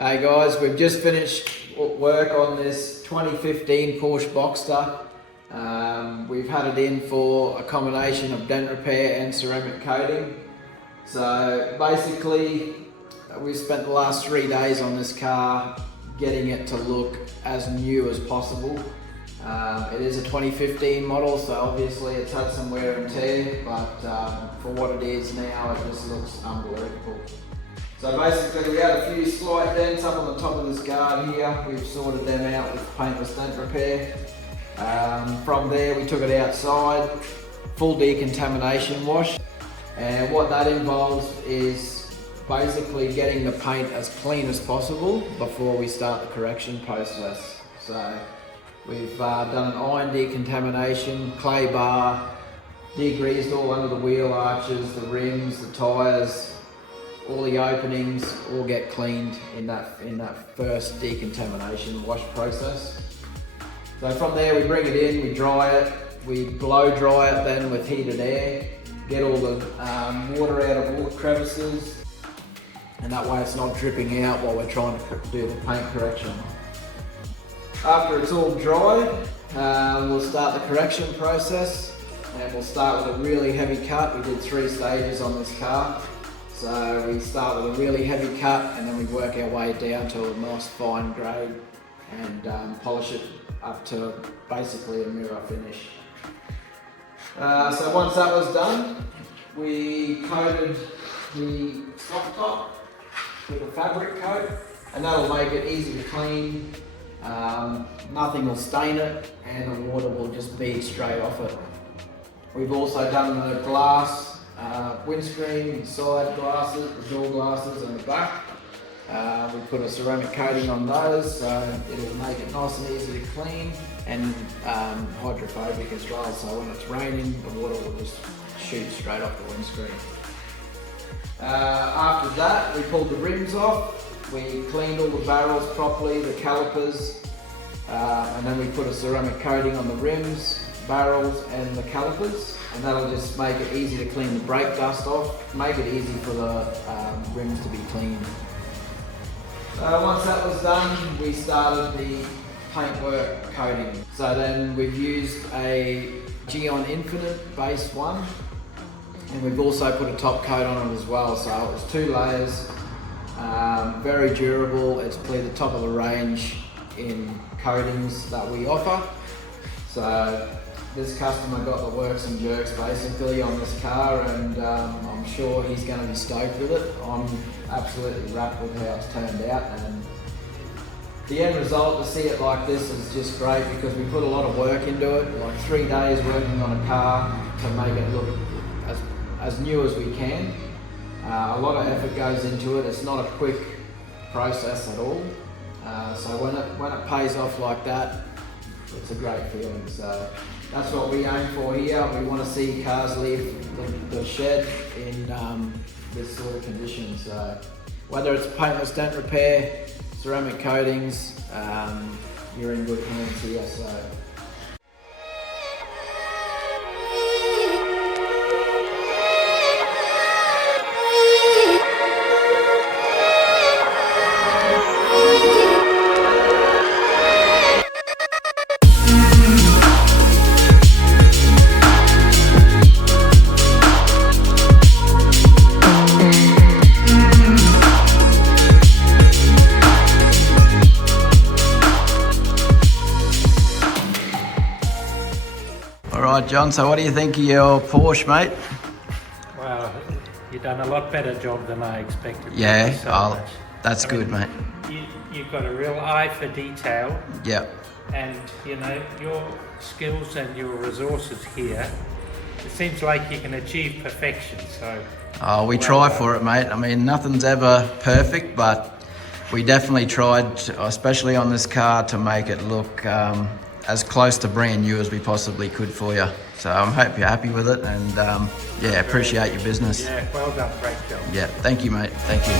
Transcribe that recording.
Hey guys, we've just finished work on this 2015 Porsche Boxter. We've had it in for a combination of dent repair and ceramic coating. So basically, we've spent the last 3 days on this car getting it to look as new as possible. It is a 2015 model, so obviously it's had some wear and tear, but for what it is now, it just looks unbelievable. So basically we had a few slight dents up on the top of this guard here. We've sorted them out with Paintless Dent repair. From there we took it outside, full decontamination wash. And what that involves is basically getting the paint as clean as possible before we start the correction process. So we've done an iron decontamination, clay bar, degreased all under the wheel arches, the rims, the tyres, all the openings all get cleaned in that first decontamination wash process. So from there we bring it in, we dry it, we blow dry it then with heated air, get all the water out of all the crevices, and that way it's not dripping out while we're trying to do the paint correction. After it's all dried, we'll start the correction process, and we'll start with a really heavy cut. We did 3 stages on this car. So we start with a really heavy cut and then we work our way down to a nice fine grade and polish it up to basically a mirror finish. So once that was done, we coated the soft top with a fabric coat, and that'll make it easy to clean. Nothing will stain it and the water will just bead straight off it. We've also done the glass windscreen, side glasses, the door glasses and the back. We put a ceramic coating on those, so it'll make it nice and easy to clean, and hydrophobic as well, so when it's raining the water will just shoot straight off the windscreen. After that we pulled the rims off, we cleaned all the barrels properly, the calipers, and then we put a ceramic coating on the rims, barrels and the calipers, and that'll just make it easy to clean the brake dust off, make it easy for the rims to be cleaned. Once that was done, we started the paintwork coating. So then we've used a Gyeon Infinite base 1, and we've also put a top coat on it as well. So it's 2 layers, very durable. It's probably the top of the range in coatings that we offer. So this customer got the works and jerks basically on this car, and I'm sure he's going to be stoked with it. I'm absolutely wrapped with how it's turned out, and the end result, to see it like this, is just great because we put a lot of work into it, like 3 days working on a car to make it look as new as we can. A lot of effort goes into it. It's not a quick process at all. So when it pays off like that, it's a great feeling. So that's what we aim for here. We want to see cars leave the shed in this sort of condition. So whether it's paintless dent repair, ceramic coatings, you're in good hands here. So. Alright John, so what do you think of your Porsche, mate? Well, you've done a lot better job than I expected. Yeah, So that's good, mate. You've got a real eye for detail. Yep. And you know, your skills and your resources here, it seems like you can achieve perfection. So We try for it, mate. I mean, nothing's ever perfect, but we definitely tried, especially on this car, to make it look as close to brand new as we possibly could for you. So I hope you're happy with it, and yeah, appreciate your business. yeah, well done, great job. Yeah, thank you, mate. Thank you.